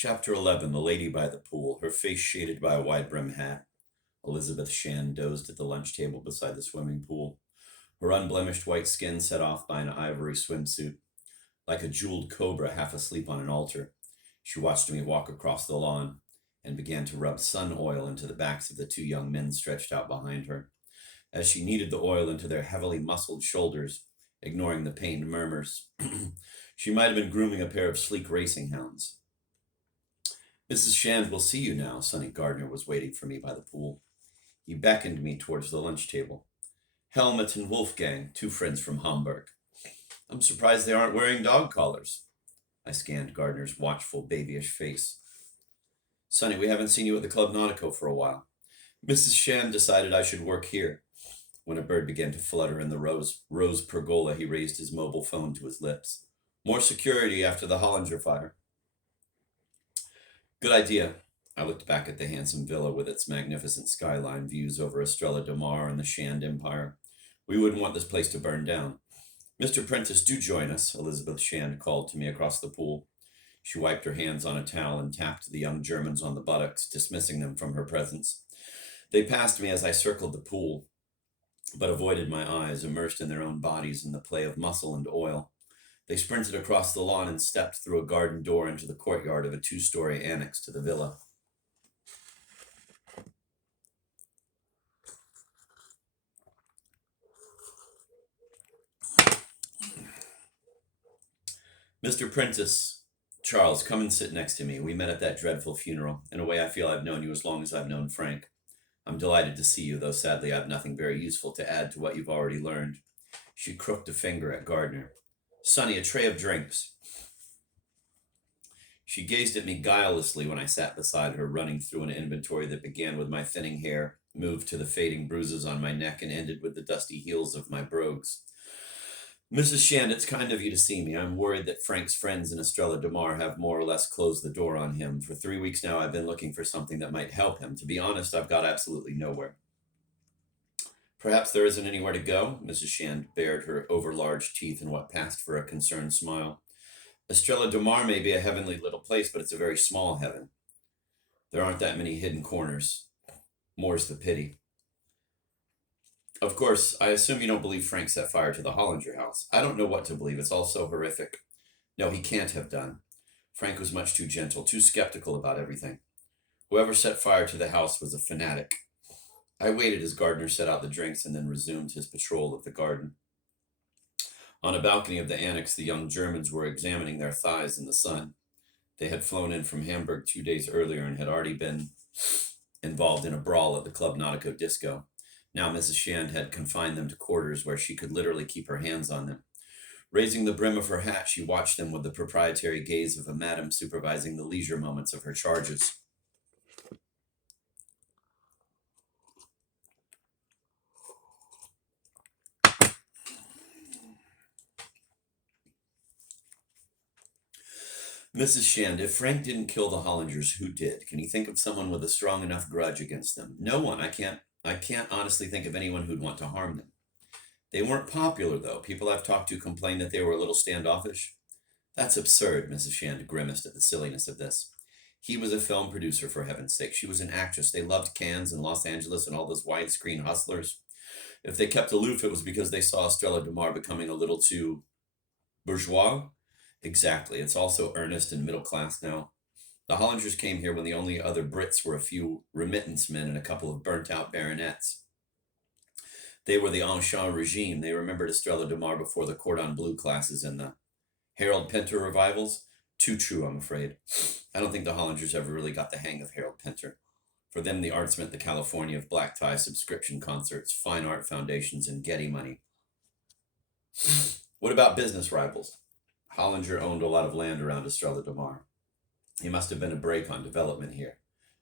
Chapter 11. The Lady by the Pool, her face shaded by a wide-brimmed hat. Elizabeth Shand dozed at the lunch table beside the swimming pool, her unblemished white skin set off by an ivory swimsuit. Like a jeweled cobra half asleep on an altar, she watched me walk across the lawn and began to rub sun oil into the backs of the two young men stretched out behind her. As she kneaded the oil into their heavily muscled shoulders, ignoring the pained murmurs, she might have been grooming a pair of sleek racing hounds. Mrs. Shand will see you now. Sonny Gardner was waiting for me by the pool. He beckoned me towards the lunch table. Helmut and Wolfgang, two friends from Hamburg. I'm surprised they aren't wearing dog collars. I scanned Gardner's watchful, babyish face. Sonny, we haven't seen you at the Club Nautico for a while. Mrs. Shand decided I should work here. When a bird began to flutter in the rose pergola, he raised his mobile phone to his lips. More security after the Hollinger fire. Good idea. I looked back at the handsome villa with its magnificent skyline views over Estrella de Mar and the Shand Empire. We wouldn't want this place to burn down. Mr. Prentice, do join us, Elizabeth Shand called to me across the pool. She wiped her hands on a towel and tapped the young Germans on the buttocks, dismissing them from her presence. They passed me as I circled the pool, but avoided my eyes, immersed in their own bodies in the play of muscle and oil. They sprinted across the lawn and stepped through a garden door into the courtyard of a two-story annex to the villa. Mr. Prentice, Charles, come and sit next to me. We met at that dreadful funeral. In a way, I feel I've known you as long as I've known Frank. I'm delighted to see you, though sadly I've nothing very useful to add to what you've already learned. She crooked a finger at Gardner. Sonny, a tray of drinks. She gazed at me guilelessly when I sat beside her, running through an inventory that began with my thinning hair, moved to the fading bruises on my neck, and ended with the dusty heels of my brogues. Mrs. Shand, it's kind of you to see me. I'm worried that Frank's friends in Estrella de Mar have more or less closed the door on him. For 3 weeks now, I've been looking for something that might help him. To be honest, I've got absolutely nowhere. Perhaps there isn't anywhere to go? Mrs. Shand bared her overlarge teeth in what passed for a concerned smile. Estrella de Mar may be a heavenly little place, but it's a very small heaven. There aren't that many hidden corners. More's the pity. Of course, I assume you don't believe Frank set fire to the Hollinger house. I don't know what to believe. It's all so horrific. No, he can't have done. Frank was much too gentle, too skeptical about everything. Whoever set fire to the house was a fanatic. I waited as Gardner set out the drinks and then resumed his patrol of the garden. On a balcony of the annex, the young Germans were examining their thighs in the sun. They had flown in from Hamburg 2 days earlier and had already been involved in a brawl at the Club Nautico disco. Now Mrs. Shand had confined them to quarters where she could literally keep her hands on them. Raising the brim of her hat, she watched them with the proprietary gaze of a madam supervising the leisure moments of her charges. Mrs. Shand, if Frank didn't kill the Hollingers, who did? Can you think of someone with a strong enough grudge against them? No one. I can't honestly think of anyone who'd want to harm them. They weren't popular, though. People I've talked to complained that they were a little standoffish. That's absurd, Mrs. Shand grimaced at the silliness of this. He was a film producer, for heaven's sake. She was an actress. They loved Cannes and Los Angeles and all those widescreen hustlers. If they kept aloof, it was because they saw Estrella de Mar becoming a little too bourgeois. Exactly. It's also earnest and middle class now. The Hollingers came here when the only other Brits were a few remittance men and a couple of burnt-out baronets. They were the ancien regime. They remembered Estrella de Mar before the cordon bleu classes and the Harold Pinter revivals. Too true, I'm afraid. I don't think the Hollingers ever really got the hang of Harold Pinter. For them, the arts meant the California of black tie subscription concerts, fine art foundations, and Getty money. What about business rivals? Hollinger owned a lot of land around Estrella de Mar. He must have been a brake on development here.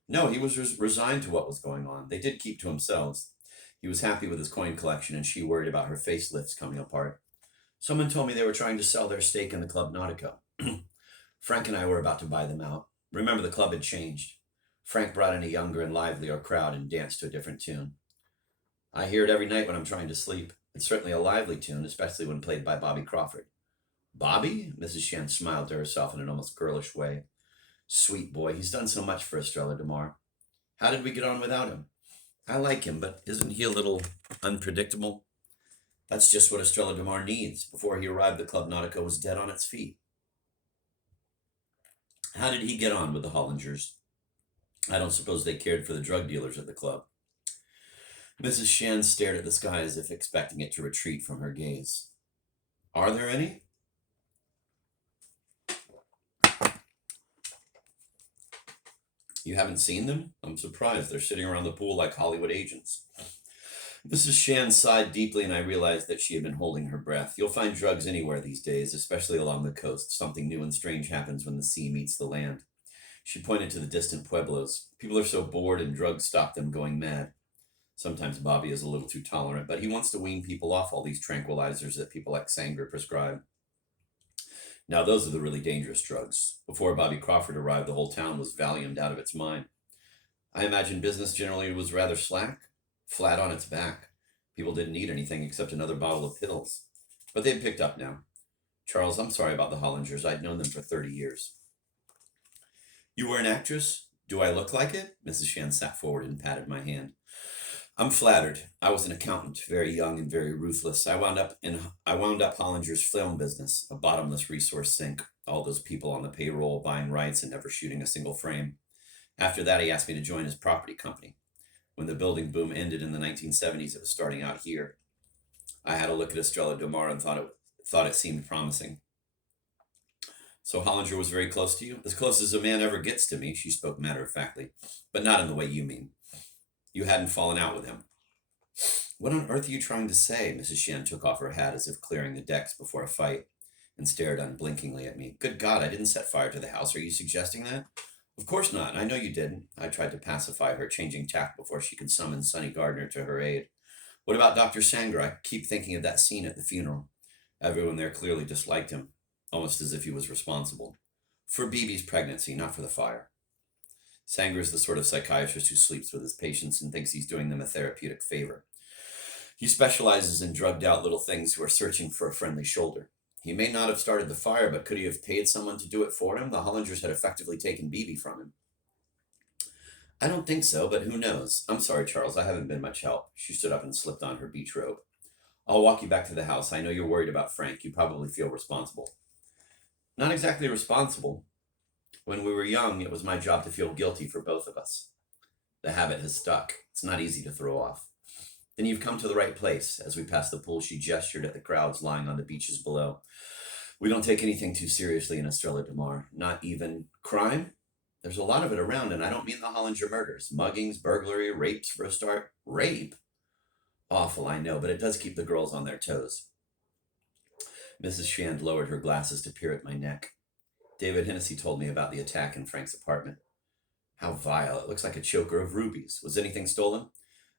No, he was resigned to what was going on. They did keep to themselves. He was happy with his coin collection, and she worried about her facelifts coming apart. Someone told me they were trying to sell their stake in the Club Nautico. Frank and I were about to buy them out. Remember, the club had changed. Frank brought in a younger and livelier crowd and danced to a different tune. I hear it every night when I'm trying to sleep. It's certainly a lively tune, especially when played by Bobby Crawford. Bobby? Mrs. Shand smiled to herself in an almost girlish way. Sweet boy, he's done so much for Estrella DeMar. How did we get on without him? I like him, but isn't he a little unpredictable? That's just what Estrella DeMar needs. Before he arrived, the Club Nautica was dead on its feet. How did he get on with the Hollingers? I don't suppose they cared for the drug dealers at the club. Mrs. Shan stared at the sky as if expecting it to retreat from her gaze. Are there any? You haven't seen them? I'm surprised. They're sitting around the pool like Hollywood agents. Mrs. Shan sighed deeply, and I realized that she had been holding her breath. You'll find drugs anywhere these days, especially along the coast. Something new and strange happens when the sea meets the land. She pointed to the distant pueblos. People are so bored, and drugs stop them going mad. Sometimes Bobby is a little too tolerant, but he wants to wean people off all these tranquilizers that people like Sanger prescribe. Now, those are the really dangerous drugs. Before Bobby Crawford arrived, the whole town was Valiumed out of its mind. I imagine business generally was rather slack, flat on its back. People didn't need anything except another bottle of pills. But they've picked up now. Charles, I'm sorry about the Hollingers. I'd known them for 30 years. You were an actress? Do I look like it? Mrs. Shan sat forward and patted my hand. I'm flattered. I was an accountant, very young and very ruthless. I wound up Hollinger's film business, a bottomless resource sink. All those people on the payroll buying rights and never shooting a single frame. After that, he asked me to join his property company. When the building boom ended in the 1970s, it was starting out here. I had a look at Estrella DeMar and thought it seemed promising. So Hollinger was very close to you? As close as a man ever gets to me, she spoke matter-of-factly, but not in the way you mean. You hadn't fallen out with him. What on earth are you trying to say? Mrs. Shan took off her hat as if clearing the decks before a fight and stared unblinkingly at me. Good God, I didn't set fire to the house. Are you suggesting that? Of course not. I know you didn't. I tried to pacify her, changing tack before she could summon Sonny Gardner to her aid. What about Dr. Sanger? I keep thinking of that scene at the funeral. Everyone there clearly disliked him, almost as if he was responsible. For Bibi's pregnancy, not for the fire. Sanger is the sort of psychiatrist who sleeps with his patients and thinks he's doing them a therapeutic favor. He specializes in drugged-out little things who are searching for a friendly shoulder. He may not have started the fire, but could he have paid someone to do it for him? The Hollingers had effectively taken Bibi from him. I don't think so, but who knows? I'm sorry, Charles, I haven't been much help. She stood up and slipped on her beach robe. I'll walk you back to the house. I know you're worried about Frank. You probably feel responsible. Not exactly responsible. When we were young, it was my job to feel guilty for both of us. The habit has stuck. It's not easy to throw off. Then you've come to the right place. As we passed the pool, she gestured at the crowds lying on the beaches below. We don't take anything too seriously in Estrella DeMar. Not even crime? There's a lot of it around, and I don't mean the Hollinger murders. Muggings, burglary, rapes for a start. Rape? Awful, I know, but it does keep the girls on their toes. Mrs. Shand lowered her glasses to peer at my neck. David Hennessy told me about the attack in Frank's apartment. How vile. It looks like a choker of rubies. Was anything stolen?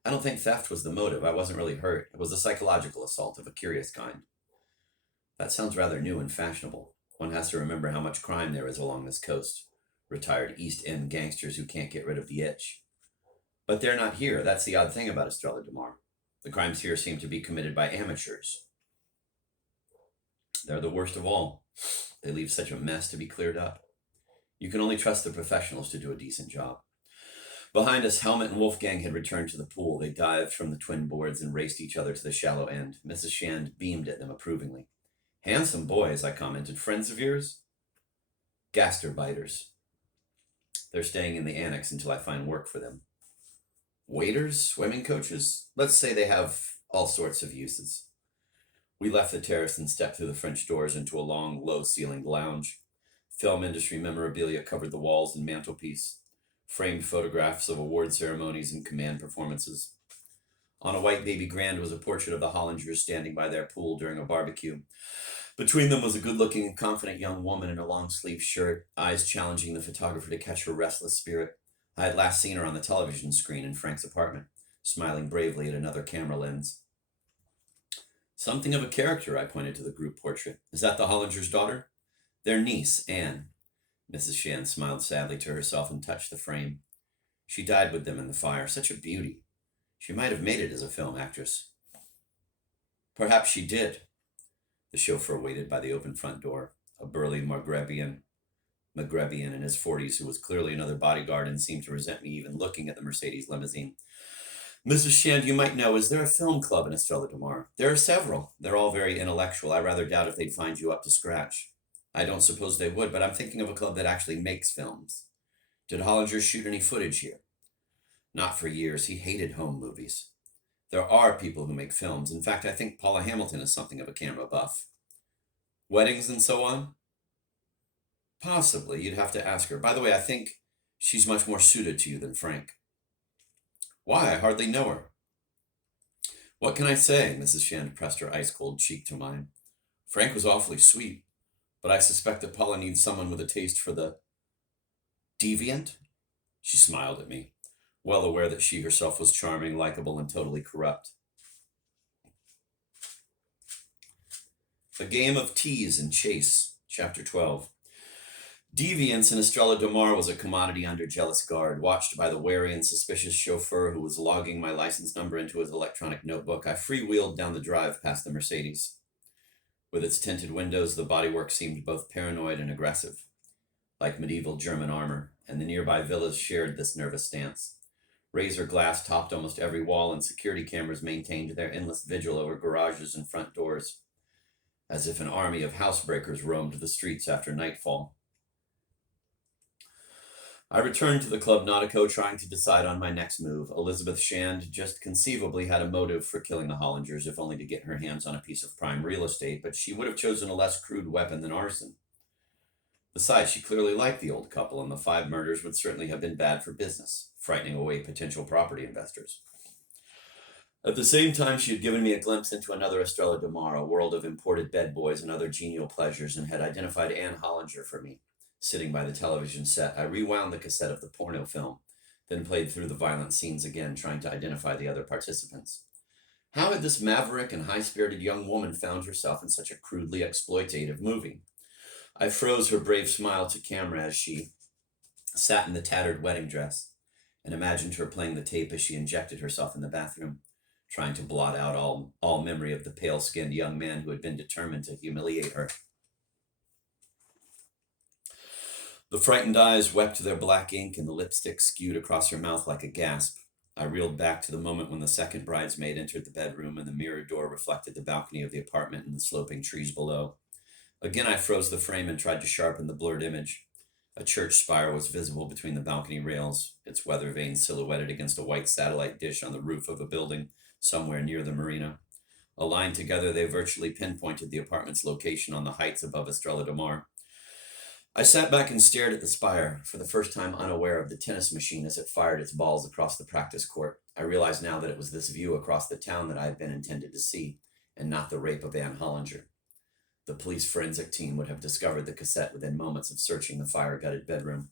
I don't think theft was the motive. I wasn't really hurt. It was a psychological assault of a curious kind. That sounds rather new and fashionable. One has to remember how much crime there is along this coast. Retired East End gangsters who can't get rid of the itch. But they're not here. That's the odd thing about Estrella DeMar. The crimes here seem to be committed by amateurs. They're the worst of all. They leave such a mess to be cleared up. You can only trust the professionals to do a decent job. Behind us, Helmut and Wolfgang had returned to the pool. They dived from the twin boards and raced each other to the shallow end. Mrs. Shand beamed at them approvingly. Handsome boys, I commented. Friends of yours? Gasterbiters. They're staying in the annex until I find work for them. Waiters? Swimming coaches? Let's say they have all sorts of uses. We left the terrace and stepped through the French doors into a long, low-ceilinged lounge. Film industry memorabilia covered the walls and mantelpiece. Framed photographs of award ceremonies and command performances. On a white baby grand was a portrait of the Hollingers standing by their pool during a barbecue. Between them was a good-looking and confident young woman in a long-sleeved shirt, eyes challenging the photographer to catch her restless spirit. I had last seen her on the television screen in Frank's apartment, smiling bravely at another camera lens. Something of a character, I pointed to the group portrait. Is that the Hollingers' daughter? Their niece, Anne. Mrs. Shand smiled sadly to herself and touched the frame. She died with them in the fire. Such a beauty. She might have made it as a film actress. Perhaps she did. The chauffeur waited by the open front door, a burly Maghrebian Magrebian in his 40s, who was clearly another bodyguard and seemed to resent me even looking at the Mercedes limousine. Mrs. Shand, you might know, is there a film club in Estrella de Mar? There are several. They're all very intellectual. I rather doubt if they'd find you up to scratch. I don't suppose they would, but I'm thinking of a club that actually makes films. Did Hollinger shoot any footage here? Not for years. He hated home movies. There are people who make films. In fact, I think Paula Hamilton is something of a camera buff. Weddings and so on? Possibly. You'd have to ask her. By the way, I think she's much more suited to you than Frank. Why? I hardly know her. What can I say? Mrs. Shand pressed her ice-cold cheek to mine. Frank was awfully sweet, but I suspect that Paula needs someone with a taste for the deviant. She smiled at me, well aware that she herself was charming, likable, and totally corrupt. A Game of Tease and Chase, Chapter 12. Deviance in Estrella de Mar was a commodity under jealous guard. Watched by the wary and suspicious chauffeur who was logging my license number into his electronic notebook, I freewheeled down the drive past the Mercedes. With its tinted windows, the bodywork seemed both paranoid and aggressive, like medieval German armor, and the nearby villas shared this nervous stance. Razor glass topped almost every wall, and security cameras maintained their endless vigil over garages and front doors, as if an army of housebreakers roamed the streets after nightfall. I returned to the Club Nautico, trying to decide on my next move. Elizabeth Shand just conceivably had a motive for killing the Hollingers, if only to get her hands on a piece of prime real estate, but she would have chosen a less crude weapon than arson. Besides, she clearly liked the old couple, and the 5 murders would certainly have been bad for business, frightening away potential property investors. At the same time, she had given me a glimpse into another Estrella de Mar, a world of imported bedboys and other genial pleasures, and had identified Anne Hollinger for me. Sitting by the television set, I rewound the cassette of the porno film, then played through the violent scenes again, trying to identify the other participants. How had this maverick and high-spirited young woman found herself in such a crudely exploitative movie? I froze her brave smile to camera as she sat in the tattered wedding dress, and imagined her playing the tape as she injected herself in the bathroom, trying to blot out all memory of the pale-skinned young man who had been determined to humiliate her. The frightened eyes wept their black ink, and the lipstick skewed across her mouth like a gasp. I reeled back to the moment when the second bridesmaid entered the bedroom, and the mirror door reflected the balcony of the apartment and the sloping trees below. Again, I froze the frame and tried to sharpen the blurred image. A church spire was visible between the balcony rails, its weather vane silhouetted against a white satellite dish on the roof of a building somewhere near the marina. Aligned together, they virtually pinpointed the apartment's location on the heights above Estrella de Mar. I sat back and stared at the spire, for the first time unaware of the tennis machine as it fired its balls across the practice court. I realized now that it was this view across the town that I had been intended to see, and not the rape of Anne Hollinger. The police forensic team would have discovered the cassette within moments of searching the fire-gutted bedroom.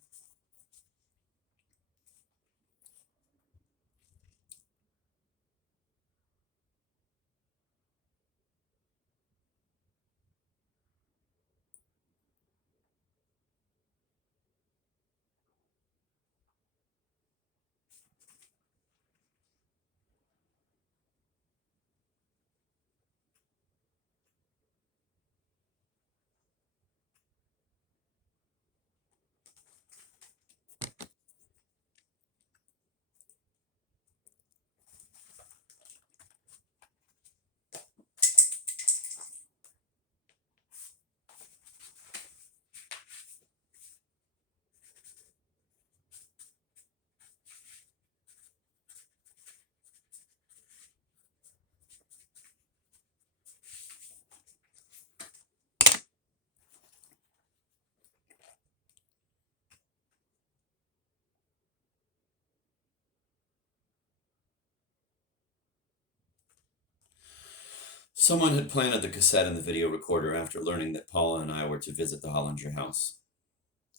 Someone had planted the cassette in the video recorder after learning that Paula and I were to visit the Hollinger house,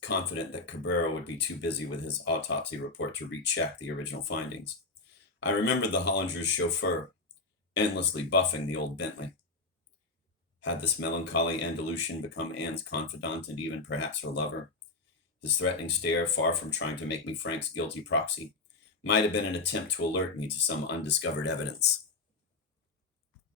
confident that Cabrera would be too busy with his autopsy report to recheck the original findings. I remembered the Hollinger's chauffeur, endlessly buffing the old Bentley. Had this melancholy Andalusian become Anne's confidant and even perhaps her lover? His threatening stare, far from trying to make me Frank's guilty proxy, might have been an attempt to alert me to some undiscovered evidence.